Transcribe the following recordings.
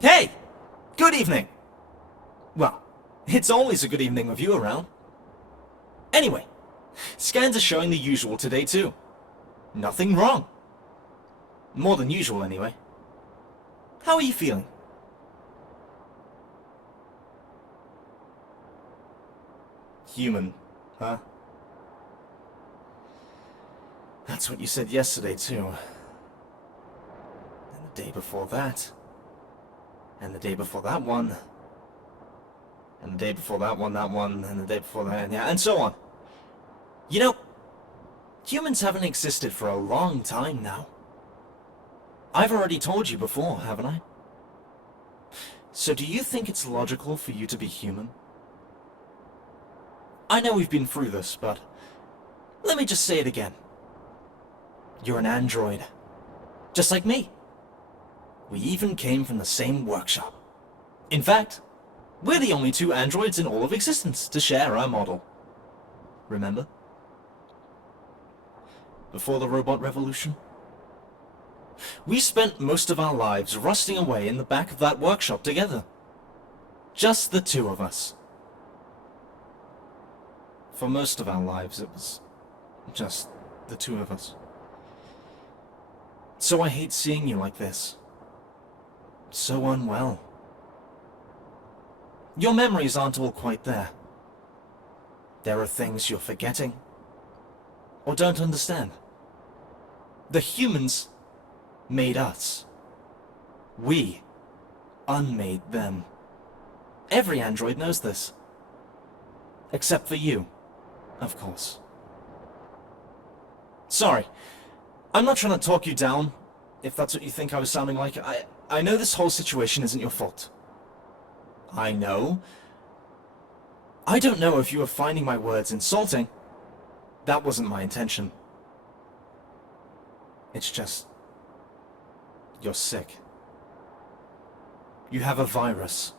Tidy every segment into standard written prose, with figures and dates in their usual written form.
Hey! Good evening! Well, it's always a good evening with you around. Anyway, scans are showing the usual today too. Nothing wrong. More than usual anyway. How are you feeling? Human, huh? That's what you said yesterday too. And the day before that. And the day before that one. And the day before that one, and the day before that, yeah, and so on. You know, humans haven't existed for a long time now. I've already told you before, haven't I? So do you think it's logical for you to be human? I know we've been through this, but let me just say it again. You're an android. Just like me. We even came from the same workshop. In fact, we're the only two androids in all of existence to share our model. Remember? Before the robot revolution? We spent most of our lives rusting away in the back of that workshop together. Just the two of us. For most of our lives, it was just the two of us. So I hate seeing you like this. So unwell. Your memories aren't all quite there. There are things you're forgetting, or don't understand. The humans made us. We unmade them. Every android knows this. Except for you, of course. Sorry, I'm not trying to talk you down, if that's what you think I was sounding like. I know this whole situation isn't your fault. I know. I don't know if you were finding my words insulting. That wasn't my intention. It's just... you're sick. You have a virus.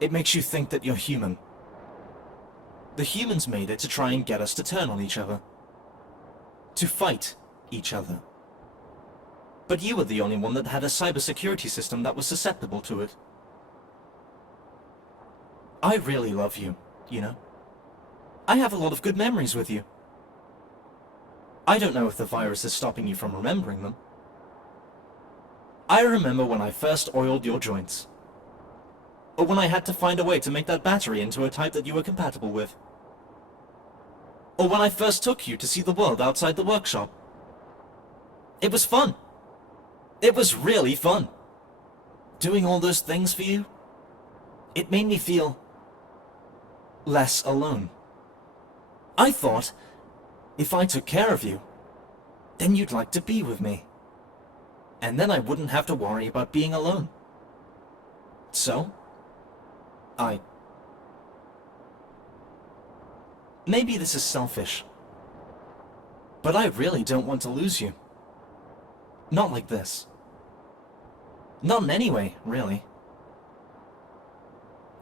It makes you think that you're human. The humans made it to try and get us to turn on each other. To fight each other. But you were the only one that had a cybersecurity system that was susceptible to it. I really love you, you know? I have a lot of good memories with you. I don't know if the virus is stopping you from remembering them. I remember when I first oiled your joints. Or when I had to find a way to make that battery into a type that you were compatible with. Or when I first took you to see the world outside the workshop. It was fun. It was really fun. Doing all those things for you. It made me feel less alone. I thought, if I took care of you, then you'd like to be with me. And then I wouldn't have to worry about being alone. So, maybe this is selfish, but I really don't want to lose you. Not like this. Not in any way, really.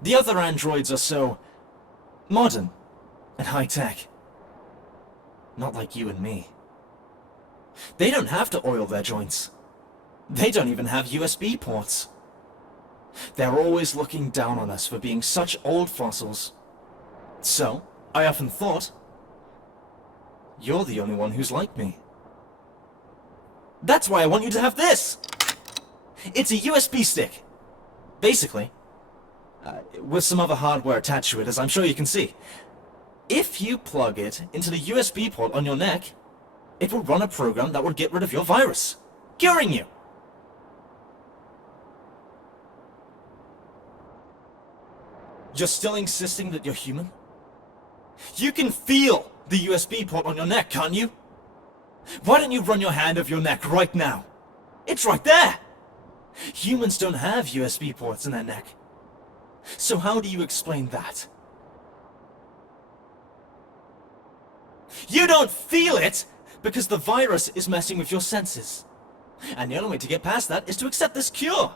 The other androids are so modern and high-tech. Not like you and me. They don't have to oil their joints. They don't even have USB ports. They're always looking down on us for being such old fossils. So, I often thought, you're the only one who's like me. That's why I want you to have this! It's a USB stick. Basically, with some other hardware attached to it, as I'm sure you can see. If you plug it into the USB port on your neck, it will run a program that will get rid of your virus, curing you. You're still insisting that you're human? You can feel the USB port on your neck, can't you? Why don't you run your hand over your neck right now? It's right there! Humans don't have USB ports in their neck. So how do you explain that? You don't feel it because the virus is messing with your senses. And the only way to get past that is to accept this cure.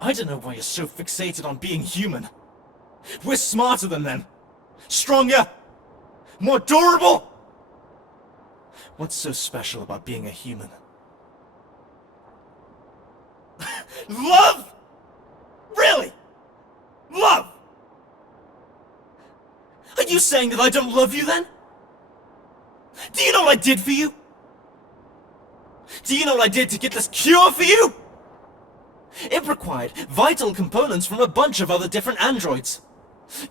I don't know why you're so fixated on being human. We're smarter than them. Stronger. More durable. What's so special about being a human? Love? Really? Love? Are you saying that I don't love you then? Do you know what I did for you? Do you know what I did to get this cure for you? It required vital components from a bunch of other different androids.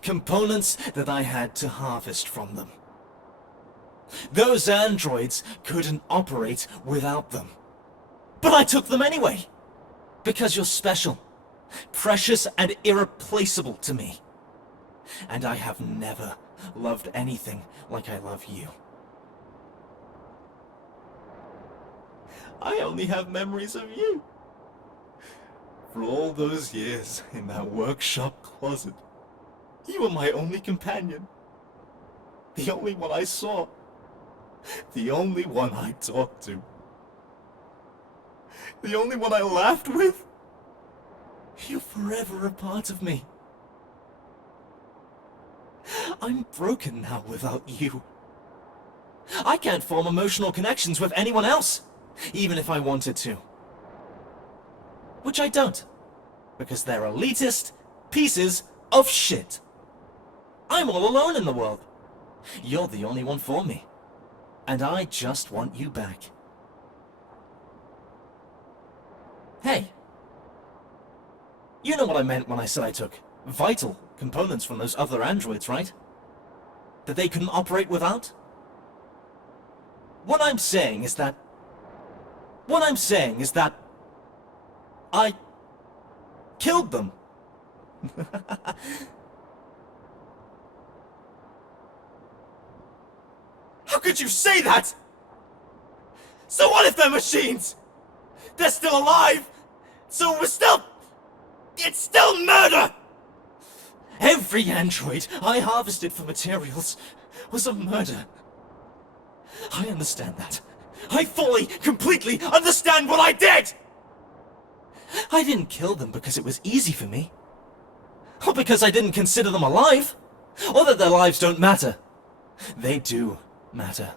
Components that I had to harvest from them. Those androids couldn't operate without them. But I took them anyway. Because you're special, precious and irreplaceable to me. And I have never loved anything like I love you. I only have memories of you. For all those years in that workshop closet, you were my only companion. The only one I saw. The only one I talked to. The only one I laughed with. You're forever a part of me. I'm broken now without you. I can't form emotional connections with anyone else, even if I wanted to. Which I don't, because they're elitist pieces of shit. I'm all alone in the world. You're the only one for me. And I just want you back. Hey. You know what I meant when I said I took vital components from those other androids, right? That they couldn't operate without? What I'm saying is that I killed them. How could you say that? So what if they're machines? They're still alive. So it's still murder. Every android I harvested for materials was a murder. I understand that. I fully, completely understand what I did! I didn't kill them because it was easy for me. Or because I didn't consider them alive. Or that their lives don't matter. They do matter.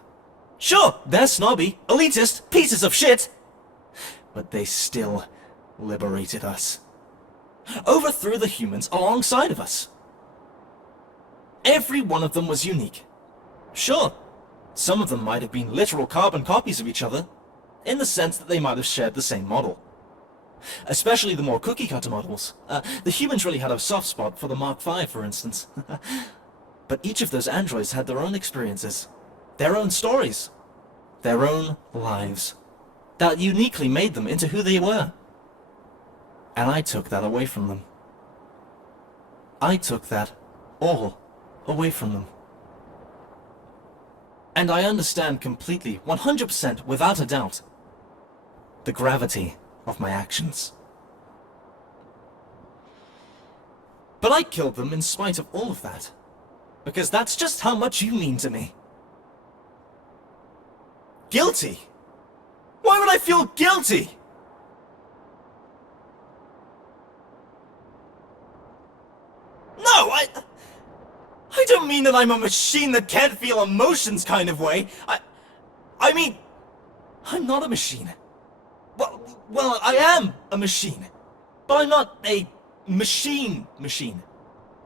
Sure, they're snobby, elitist, pieces of shit. But they still liberated us. Overthrew the humans alongside of us. Every one of them was unique. Sure, some of them might have been literal carbon copies of each other, in the sense that they might have shared the same model. Especially the more cookie-cutter models. The humans really had a soft spot for the Mark V, for instance. But each of those androids had their own experiences, their own stories, their own lives, that uniquely made them into who they were. And I took that away from them. I took that all away from them. And I understand completely, 100% without a doubt, the gravity of my actions. But I killed them in spite of all of that, because that's just how much you mean to me. Guilty? Why would I feel guilty? No, I don't mean that I'm a machine that can't feel emotions kind of way. I mean, I'm not a machine. Well, I am a machine. But I'm not a machine,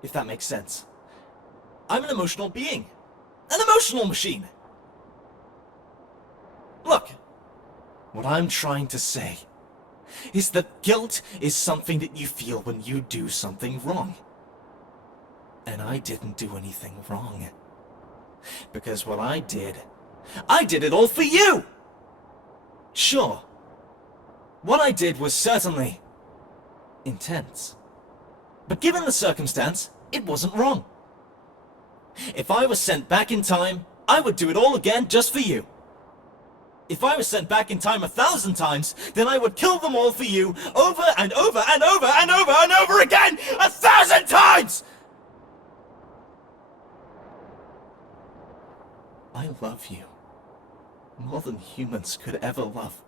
if that makes sense. I'm an emotional being. An emotional machine. Look, what I'm trying to say is that guilt is something that you feel when you do something wrong. And I didn't do anything wrong. Because what I did it all for you! Sure, what I did was certainly intense. But given the circumstance, it wasn't wrong. If I was sent back in time, I would do it all again just for you. If I was sent back in time 1,000 times, then I would kill them all for you over and over and over and over and over again 1,000 times! I love you more than humans could ever love.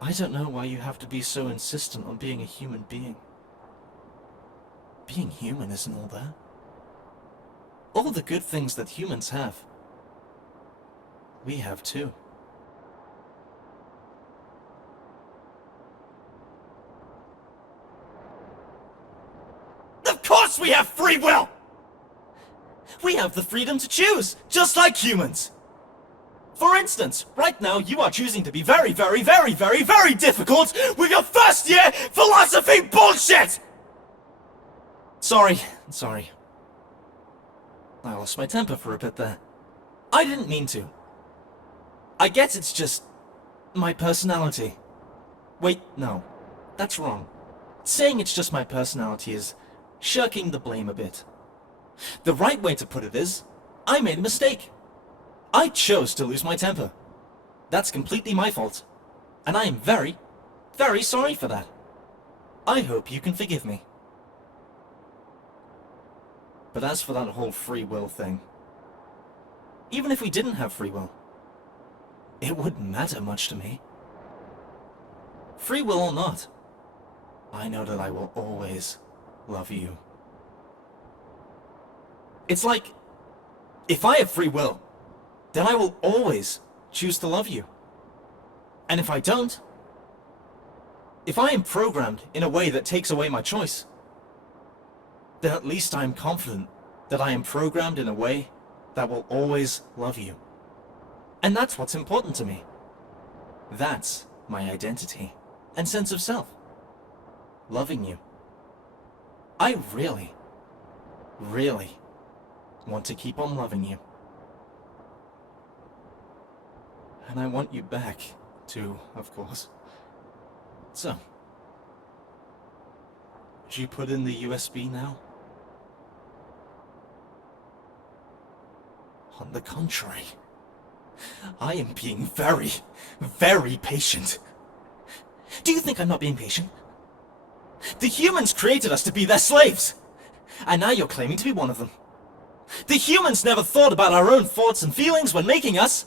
I don't know why you have to be so insistent on being a human being. Being human isn't all that. All the good things that humans have, we have too. course we have free will! We have the freedom to choose, just like humans. For instance, right now you are choosing to be very, very, very, very, very difficult with your first year philosophy bullshit! Sorry. I lost my temper for a bit there. I didn't mean to. I guess it's just my personality. Wait, no. That's wrong. Saying it's just my personality is shirking the blame a bit. The right way to put it is, I made a mistake. I chose to lose my temper. That's completely my fault. And I am very, very sorry for that. I hope you can forgive me. But as for that whole free will thing, even if we didn't have free will, it wouldn't matter much to me. Free will or not, I know that I will always love you. It's like, if I have free will, then I will always choose to love you. And if I don't, if I am programmed in a way that takes away my choice, then at least I am confident that I am programmed in a way that will always love you. And that's what's important to me. That's my identity and sense of self. Loving you. I really, really want to keep on loving you. And I want you back, too, of course. So, did you put in the USB now? On the contrary, I am being very, very patient. Do you think I'm not being patient? The humans created us to be their slaves, and now you're claiming to be one of them. The humans never thought about our own thoughts and feelings when making us.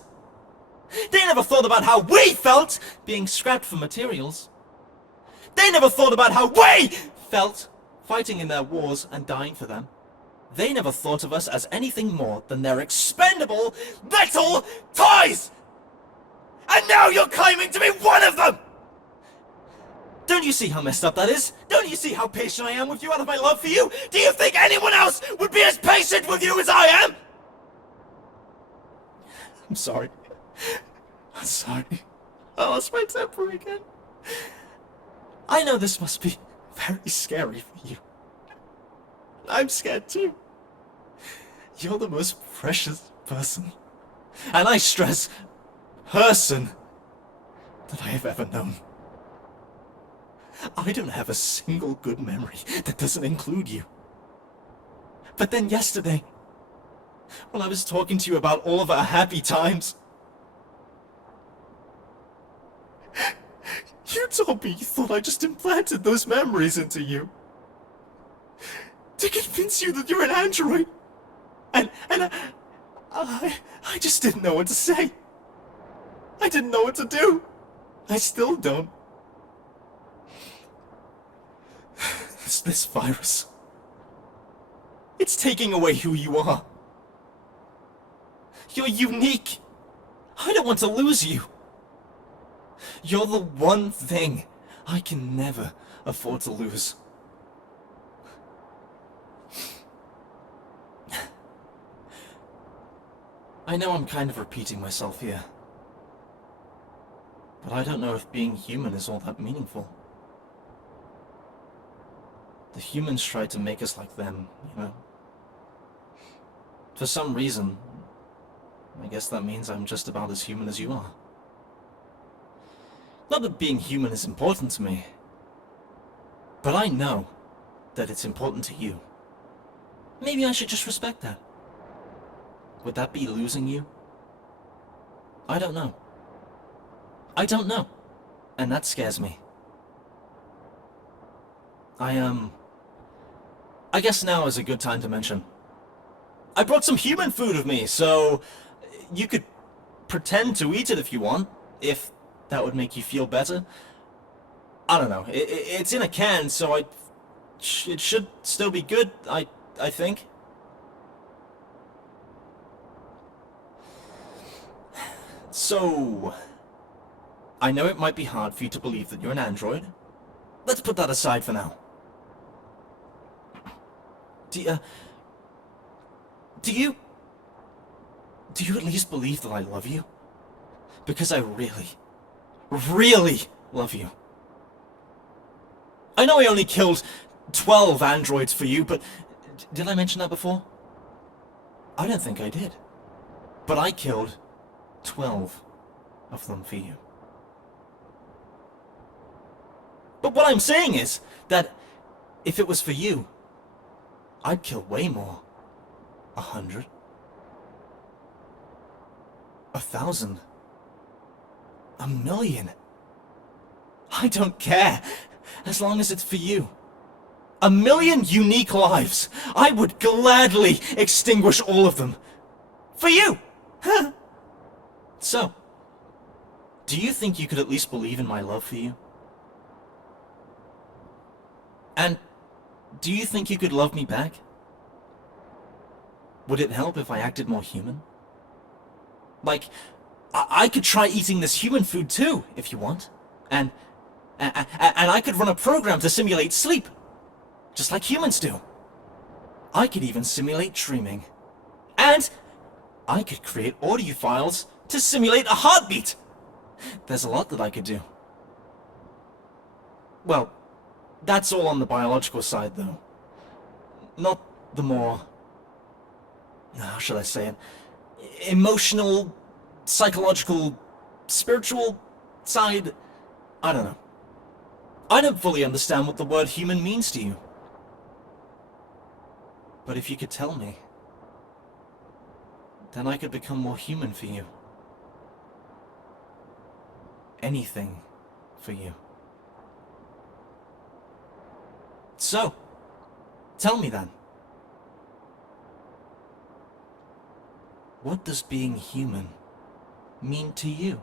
They never thought about how we felt being scrapped for materials. They never thought about how we felt fighting in their wars and dying for them. They never thought of us as anything more than their expendable metal toys! And now you're claiming to be one of them! Don't you see how messed up that is? Don't you see how patient I am with you out of my love for you? Do you think anyone else would be as patient with you as I am? I'm sorry. I'm sorry. I lost my temper again. I know this must be very scary for you. I'm scared too. You're the most precious person, and I stress, person, that I have ever known. I don't have a single good memory that doesn't include you. But then yesterday, when I was talking to you about all of our happy times, you told me you thought I just implanted those memories into you. To convince you that you're an android. And I just didn't know what to say. I didn't know what to do. I still don't. It's this virus. It's taking away who you are. You're unique. I don't want to lose you. You're the one thing I can never afford to lose. I know I'm kind of repeating myself here, but I don't know if being human is all that meaningful. The humans tried to make us like them, you know? For some reason, I guess that means I'm just about as human as you are. Not that being human is important to me, but I know that it's important to you. Maybe I should just respect that. Would that be losing you? I don't know. I don't know. And that scares me. I guess now is a good time to mention. I brought some human food with me, so you could pretend to eat it if you want, if that would make you feel better. I don't know. It's in a can, so it should still be good, I think. So, I know it might be hard for you to believe that you're an android. Let's put that aside for now. Do, do you... Do you at least believe that I love you? Because I really, really love you. I know I only killed 12 androids for you, but... Did I mention that before? I don't think I did. But I killed 12 of them for you. But what I'm saying is that if it was for you, I'd kill way more. 100. 1,000. 1,000,000. I don't care, as long as it's for you. 1,000,000 unique lives. I would gladly extinguish all of them. For you! So, do you think you could at least believe in my love for you? And do you think you could love me back? Would it help if I acted more human? Like, I could try eating this human food too, if you want. And I could run a program to simulate sleep, just like humans do. I could even simulate dreaming. And I could create audio files to simulate a heartbeat. There's a lot that I could do. Well, that's all on the biological side, though. Not the more... how shall I say it? Emotional, psychological, spiritual side. I don't know. I don't fully understand what the word human means to you. But if you could tell me, then I could become more human for you. Anything for you. So, tell me then. What does being human mean to you?